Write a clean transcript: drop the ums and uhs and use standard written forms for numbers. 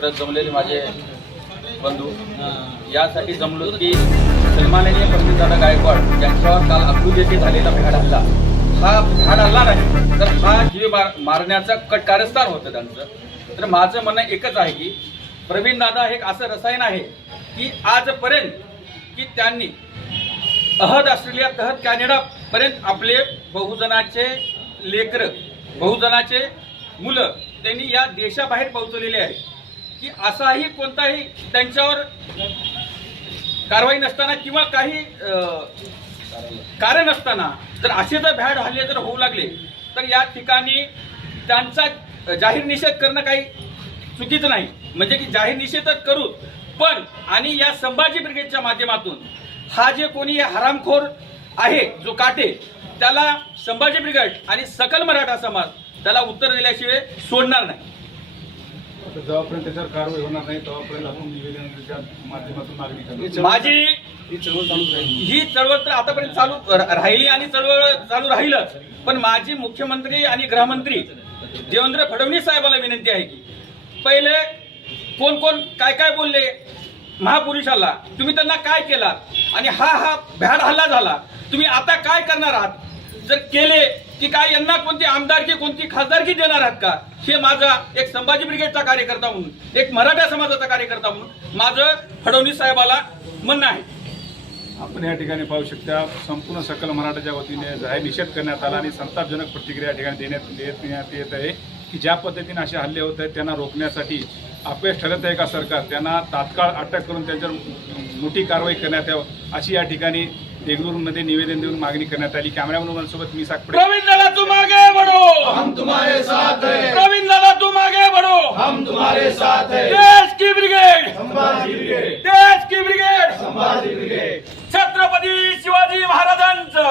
सरस जमलेले माझे बंधू यासाठी जमलो की सन्माननीय प्रवीणदादा गायकवाड यांच्यावर काल अकलूज येथे झालेला भ्याड हल्ला हा भ्याड हल्ला नाही तर हा जीव मारण्याचं कारस्थान होतं त्यांचं। तर माझं म्हणणं एकच आहे की प्रवीणदादा हे एक असं रसायन आहे की आजपर्यंत की त्यांनी ऑस्ट्रेलिया तहत कॅनडापर्यंत आपले बहुजनाचे लेकरं बहुजनाचे मुलं त्यांनी या देशाबाहेर पोहोचवलेले आहे की असाही कोणताही त्यांच्यावर कारवाई नसताना किंवा काही कारण नसताना जर असे जर भ्याड हल्ले जर होऊ लागले तर या ठिकाणी त्यांचा जाहीर निषेध करणं काही चुकीचं नाही, म्हणजे की जाहीर निषेधच करू पण आणि या संभाजी ब्रिगेडच्या माध्यमातून हा जे कोणी हरामखोर आहे जो काटे त्याला संभाजी ब्रिगेड आणि सकल मराठा समाज त्याला उत्तर दिल्याशिवाय सोडणार नाही। जेव्हापर्यंत त्याच्यावर कारवाई होणार नाही तेव्हापर्यंत आपण निवेदनाच्या माध्यमातून मागणी करू। माझी ही चळवळ तर आतापर्यंत चालू राहिली आणि चळवळ चालू राहीलच, पण माझी मुख्यमंत्री आणि गृहमंत्री देवेंद्र फडणवीस साहेबांना विनंती आहे की पहिले कोण कोण काय काय बोलले महापुरुषाला, तुम्ही त्यांना काय केलात आणि हा भ्याड हल्ला झाला तुम्ही आता काय करणार आहात, जर केले की काय यांना कोणती आमदारकी कोणती खासदारकी देणार आहात का, हे माझा एक संभाजी ब्रिगेडचा कार्यकर्ता म्हणून एक मराठा समाजाचा कार्यकर्ता म्हणून माझं फडणवीस साहेबाला म्हणणं आहे। आपण या ठिकाणी पाहू शकता संपूर्ण सकल मराठाच्या वतीने जाहीर निषेध करण्यात आला आणि संतापजनक प्रतिक्रिया या ठिकाणी देण्यात येत आहे की ज्या पद्धतीने असे हल्ले होत आहेत त्यांना रोखण्यासाठी अपयश ठरत आहे का सरकार, त्यांना तात्काळ अटक करून त्यांच्यावर मोठी कारवाई करण्यात यावं अशी या ठिकाणी देगलूरमध्ये निवेदन देऊन मागणी करण्यात आली। कॅमेरामॅन सोबत मी साकपडे। प्रवीणदादा तुम आगे बढ़ो, हम तुम्हारे साथ हैं। प्रवीणदादा तुम आगे बढ़ो, हम तुम्हारे साथ हैं। देश की ब्रिगेड, संभाजी ब्रिगेड, देश की ब्रिगेड, संभाजी ब्रिगेड, छत्रपती शिवाजी महाराजांचा